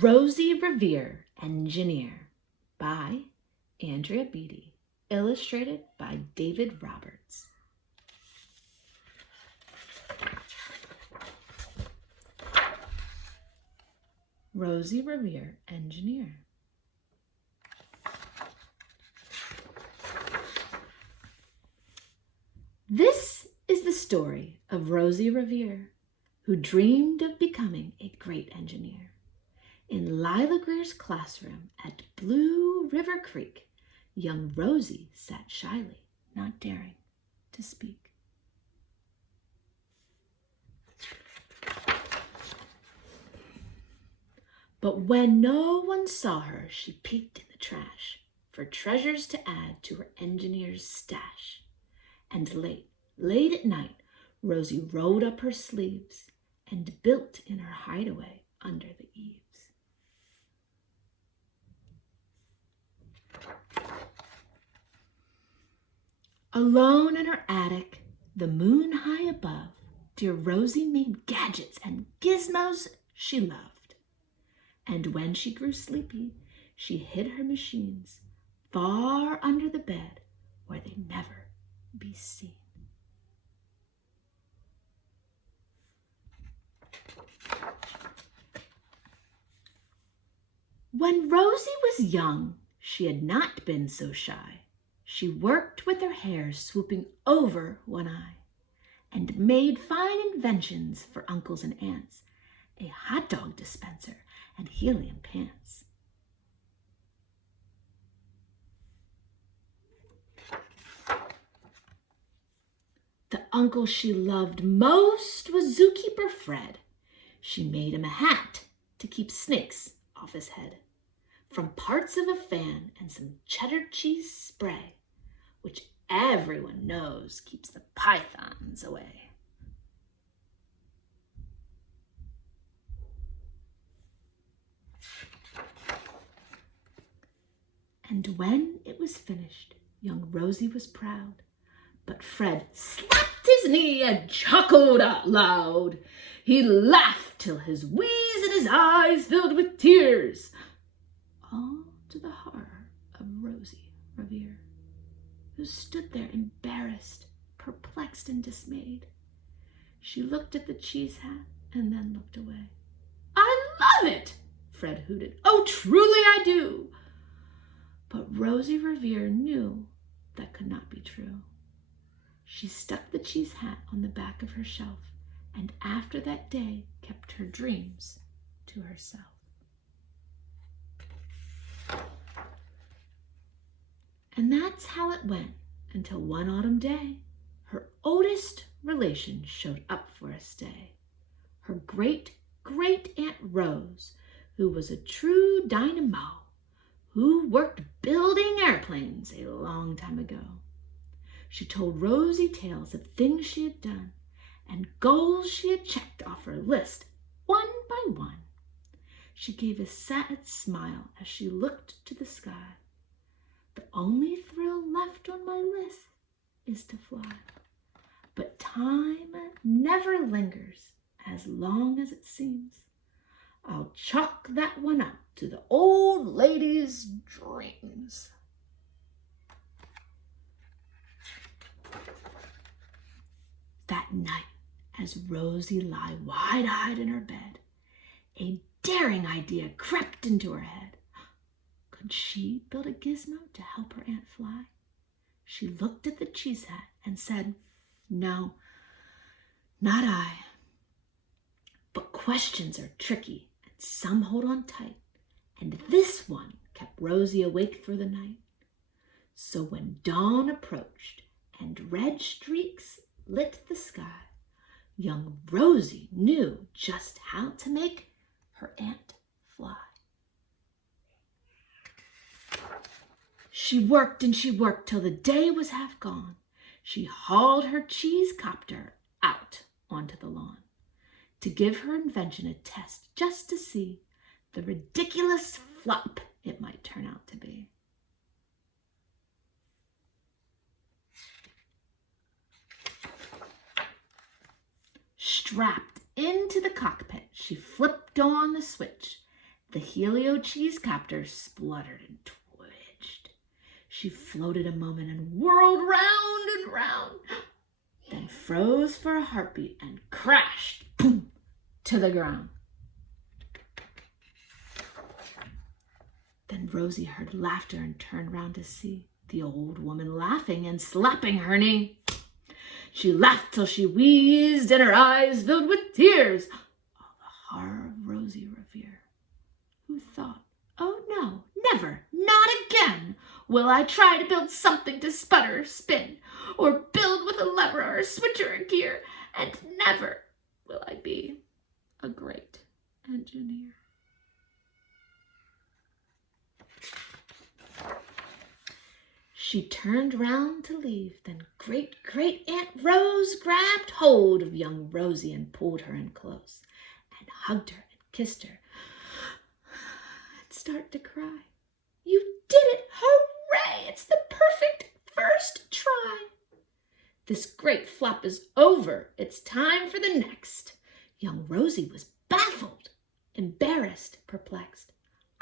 Rosie Revere, Engineer, by Andrea Beatty, illustrated by David Roberts. Rosie Revere, Engineer. This is the story of Rosie Revere, who dreamed of becoming a great engineer. In Lila Greer's classroom at Blue River Creek, young Rosie sat shyly, not daring to speak. But when no one saw her, she peeked in the trash for treasures to add to her engineer's stash. And late at night, Rosie rolled up her sleeves and built in her hideaway under the eaves. Alone in her attic, the moon high above, dear Rosie made gadgets and gizmos she loved. And when she grew sleepy, she hid her machines far under the bed where they'd never be seen. When Rosie was young, she had not been so shy. She worked with her hair swooping over one eye and made fine inventions for uncles and aunts, a hot dog dispenser and helium pants. The uncle she loved most was Zookeeper Fred. She made him a hat to keep snakes off his head, from parts of a fan and some cheddar cheese spray, which everyone knows keeps the pythons away. And when it was finished, young Rosie was proud, but Fred slapped his knee and chuckled out loud. He laughed till his wheeze and his eyes filled with tears, all to the horror of Rosie Revere, who stood there embarrassed, perplexed, and dismayed. She looked at the cheese hat and then looked away. "I love it," Fred hooted. "Oh, truly I do." But Rosie Revere knew that could not be true. She stuck the cheese hat on the back of her shelf, and after that day kept her dreams to herself. And that's how it went until one autumn day, her oldest relation showed up for a stay. Her great-great-aunt Rose, who was a true dynamo, who worked building airplanes a long time ago. She told Rosie tales of things she had done and goals she had checked off her list one by one. She gave a sad smile as she looked to the sky. "The only thrill left on my list is to fly. But time never lingers as long as it seems. I'll chalk that one up to the old lady's dreams." That night, as Rosie lay wide-eyed in her bed, a daring idea crept into her head. Could she build a gizmo to help her aunt fly? She looked at the cheese hat and said, "No, not I. But questions are tricky, and some hold on tight, and this one kept Rosie awake through the night." So when dawn approached and red streaks lit the sky, young Rosie knew just how to make her aunt fly. She worked and she worked till the day was half gone. She hauled her cheese copter out onto the lawn to give her invention a test, just to see the ridiculous flop it might turn out to be. Strapped into the cockpit, she flipped on the switch. The helio cheesecopter spluttered and twitched. She floated a moment and whirled round and round, then froze for a heartbeat and crashed, boom, to the ground. Then Rosie heard laughter and turned round to see the old woman laughing and slapping her knee. She laughed till she wheezed and her eyes filled with tears. All the horror of Rosie Revere, who thought, "Oh no, never, not again, will I try to build something to sputter or spin, or build with a lever or a switch or a gear, and never will I be a great engineer." She turned round to leave, then Great-Great-Aunt Rose grabbed hold of young Rosie and pulled her in close, and hugged her and kissed her, and started to cry. "You did it! Hooray! It's the perfect first try. This great flop is over. It's time for the next." Young Rosie was baffled, embarrassed, perplexed.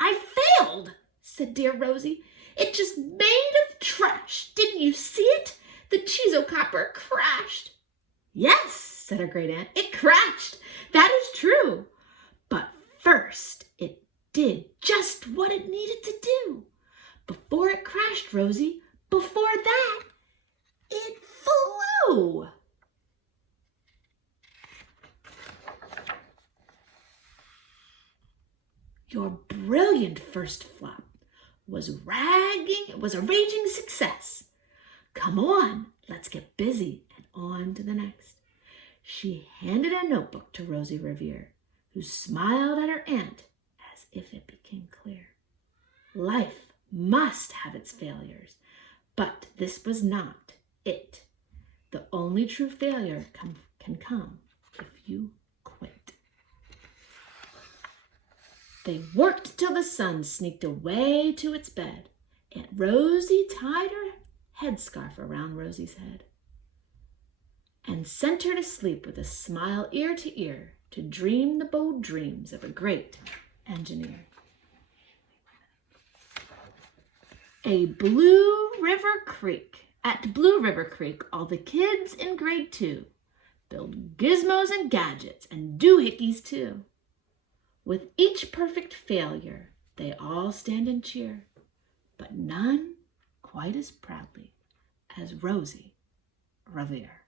"I failed," said dear Rosie. "It just made of trash. Didn't you see it? The cheesecopter crashed." "Yes," said her great aunt, "it crashed. That is true. But first it did just what it needed to do. Before it crashed, Rosie, before that, it flew." Your brilliant first flop was a raging success. Come on, let's get busy and on to the next. She handed a notebook to Rosie Revere, who smiled at her aunt as if it became clear. Life must have its failures, but this was not it. The only true failure can come if you quit. They worked till the sun sneaked away to its bed. Aunt Rosie tied her headscarf around Rosie's head and sent her to sleep with a smile ear to ear to dream the bold dreams of a great engineer. At Blue River Creek, all the kids in grade 2 build gizmos and gadgets and doohickeys too. With each perfect failure, they all stand and cheer, but none quite as proudly as Rosie Revere.